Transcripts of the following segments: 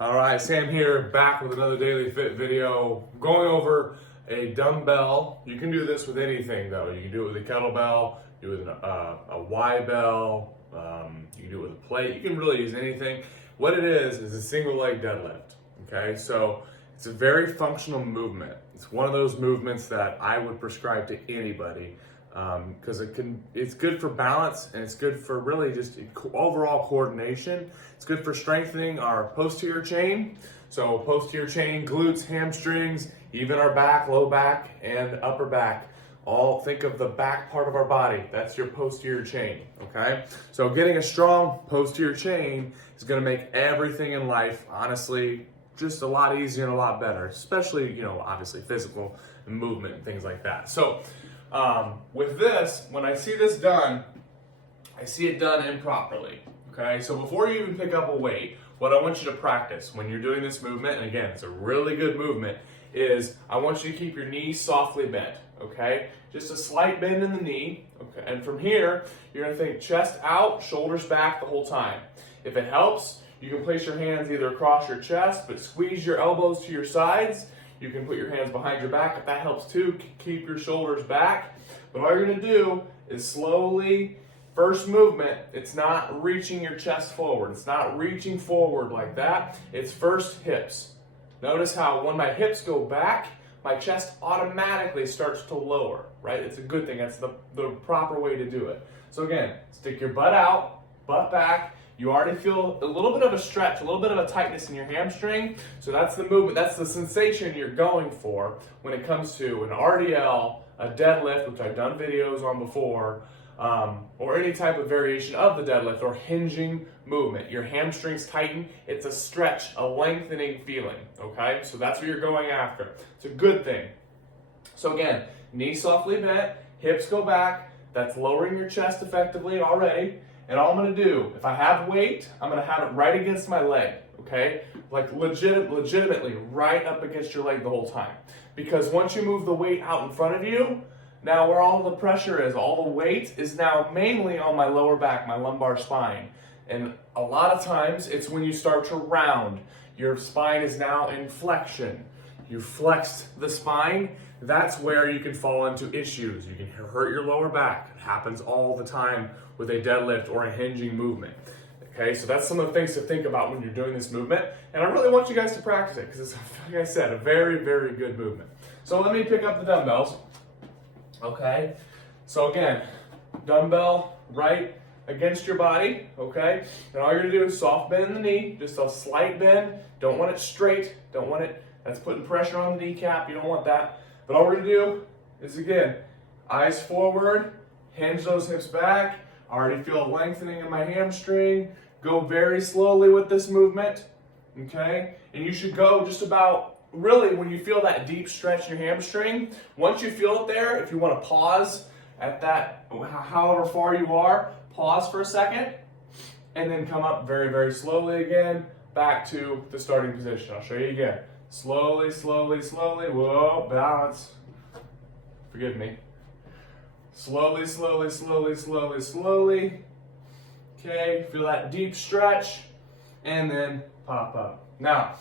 All right, Sam here, back with another Daily Fit video, going over a dumbbell. You can do this with anything though. You can do it with a kettlebell, do it with a Y-bell, you can do it with a plate. You can really use anything. What it is a single leg deadlift, okay? So it's a very functional movement. It's one of those movements that I would prescribe to anybody because it's good for balance and it's good for really just overall coordination. It's good for strengthening our posterior chain. So posterior chain, glutes, hamstrings, even our back, low back, and upper back. All think of the back part of our body. That's your posterior chain, okay? So getting a strong posterior chain is gonna make everything in life, honestly, just a lot easier and a lot better, especially, obviously physical and movement and things like that. So with this, when I see this done, I see it done improperly, okay? So before you even pick up a weight, what I want you to practice when you're doing this movement, and again, it's a really good movement, is I want you to keep your knees softly bent, okay? Just a slight bend in the knee, okay? And from here, you're gonna think chest out, shoulders back the whole time. If it helps, you can place your hands either across your chest, but squeeze your elbows to your sides. You can put your hands behind your back if that helps too. Keep your shoulders back. But all you're gonna do is slowly, first movement, it's not reaching your chest forward. It's not reaching forward like that. It's first hips. Notice how when my hips go back, my chest automatically starts to lower, right? It's a good thing. That's the proper way to do it. So again, stick your butt out, butt back. You already feel a little bit of a stretch, a little bit of a tightness in your hamstring. So that's the movement, that's the sensation you're going for when it comes to an RDL, a deadlift, which I've done videos on before, or any type of variation of the deadlift or hinging movement. Your hamstrings tighten, it's a stretch, a lengthening feeling, okay? So that's what you're going after. It's a good thing. So again, knees softly bent, hips go back, that's lowering your chest effectively already. And all I'm gonna do, if I have weight, I'm gonna have it right against my leg, okay? Like legitimately right up against your leg the whole time. Because once you move the weight out in front of you, now where all the pressure is, all the weight is now mainly on my lower back, my lumbar spine. And a lot of times it's when you start to round. Your spine is now in flexion. You flexed the spine, that's where you can fall into issues. You can hurt your lower back. It happens all the time with a deadlift or a hinging movement. Okay, so that's some of the things to think about when you're doing this movement. And I really want you guys to practice it because it's, like I said, a very, very good movement. So let me pick up the dumbbells. Okay, so again, dumbbell right against your body, okay? And all you're gonna do is soft bend in the knee, just a slight bend. Don't want it straight, don't want it, that's putting pressure on the kneecap, you don't want that. But all we're gonna do is, again, eyes forward, hinge those hips back. I already feel a lengthening in my hamstring. Go very slowly with this movement, okay? And you should go just about, really, when you feel that deep stretch in your hamstring, once you feel it there, if you wanna pause at that, however far you are, pause for a second, and then come up very, very slowly again, back to the starting position. I'll show you again. Slowly, slowly, slowly, whoa, balance. Forgive me. Slowly, slowly, slowly, slowly, slowly. Okay, feel that deep stretch, and then pop up. Now,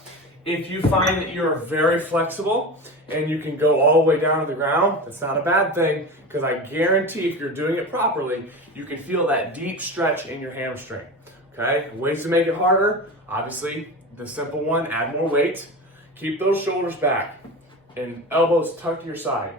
if you find that you're very flexible and you can go all the way down to the ground, that's not a bad thing, because I guarantee if you're doing it properly, you can feel that deep stretch in your hamstring. Okay, ways to make it harder, obviously, the simple one, add more weight. Keep those shoulders back and elbows tucked to your side.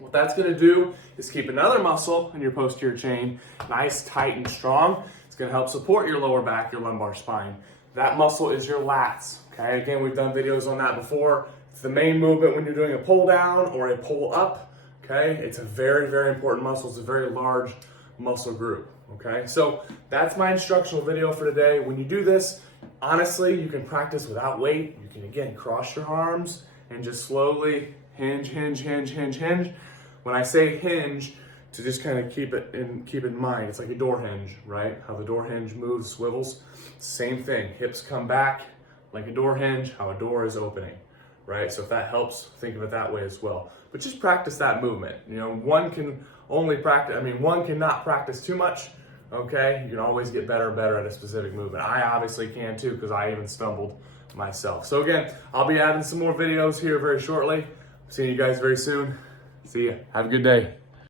What that's gonna do is keep another muscle in your posterior chain nice, tight, and strong. It's gonna help support your lower back, your lumbar spine. That muscle is your lats, okay? Again, we've done videos on that before. It's the main movement when you're doing a pull down or a pull up, okay? It's a very, very important muscle. It's a very large muscle group, okay? So that's my instructional video for today. When you do this, honestly, you can practice without weight. You can, again, cross your arms and just slowly hinge, hinge, hinge, hinge, hinge. When I say hinge, to just kind of keep in mind, it's like a door hinge, right? How the door hinge moves, swivels. Same thing, hips come back like a door hinge, how a door is opening, right? So if that helps, think of it that way as well. But just practice that movement. One cannot practice too much, okay? You can always get better and better at a specific movement. I obviously can too, because I even stumbled myself. So again, I'll be adding some more videos here very shortly. See you guys very soon. See ya. Have a good day.